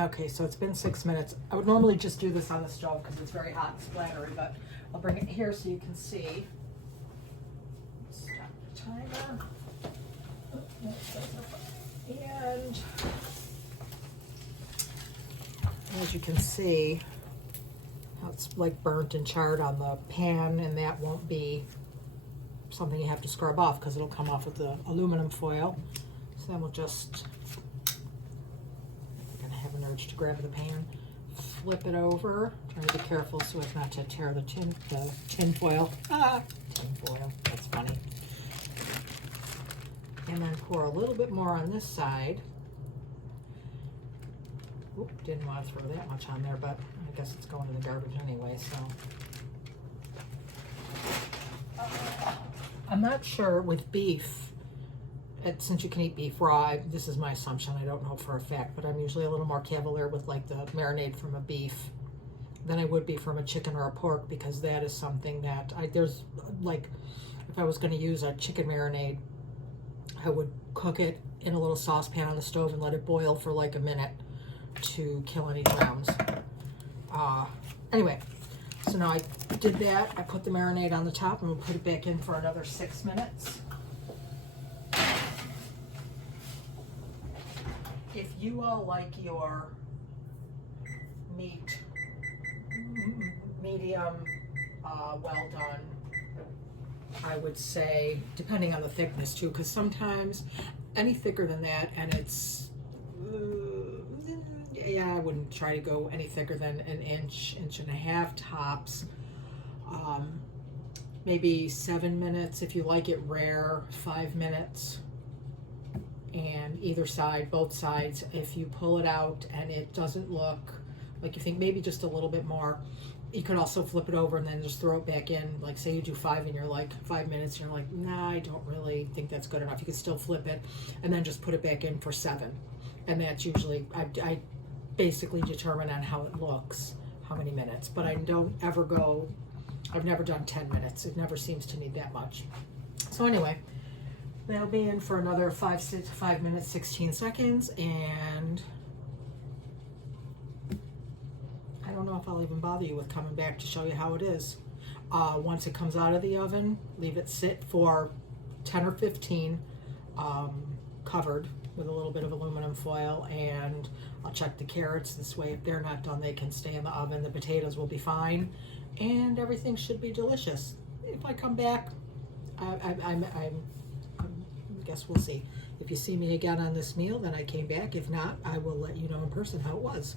Okay, so it's been 6 minutes. I would normally just do this on the stove because it's very hot and splattery, but I'll bring it here so you can see. Stop the timer. And as you can see, how it's like burnt and charred on the pan, and that won't be something you have to scrub off because it'll come off with the aluminum foil. So then we'll just, I'm gonna have an urge to grab the pan, flip it over, try to be careful so as not to tear the tin foil. Tin foil, that's funny. And then pour a little bit more on this side. Oop, didn't want to throw that much on there, but I guess it's going in the garbage anyway, so. I'm not sure with beef, since you can eat beef raw, this is my assumption, I don't know for a fact, but I'm usually a little more cavalier with like the marinade from a beef than I would be from a chicken or a pork, because that is something that there's like, if I was going to use a chicken marinade, I would cook it in a little saucepan on the stove and let it boil for like a minute to kill any grounds. Anyway, so now I did that. I put the marinade on the top and we'll put it back in for another 6 minutes. If you all like your meat medium, well done, I would say, depending on the thickness too, because sometimes any thicker than that, and it's, yeah, I wouldn't try to go any thicker than an inch, inch and a half tops. Maybe 7 minutes if you like it rare, 5 minutes. And either side, both sides, if you pull it out and it doesn't look like you think maybe just a little bit more, you could also flip it over and then just throw it back in. Like say you do 5 and you're like 5 minutes and you're like, nah, I don't really think that's good enough. You could still flip it and then just put it back in for 7. And that's usually, I basically determine on how it looks, how many minutes. But I don't ever go, I've never done 10 minutes. It never seems to need that much. So anyway, that'll be in for another 5 minutes, 16 seconds, and I don't know if I'll even bother you with coming back to show you how it is. Once it comes out of the oven, leave it sit for 10 or 15, covered with a little bit of aluminum foil, and I'll check the carrots. This way, if they're not done, they can stay in the oven. The potatoes will be fine, and everything should be delicious. If I come back, I guess we'll see. If you see me again on this meal, then I came back. If not, I will let you know in person how it was.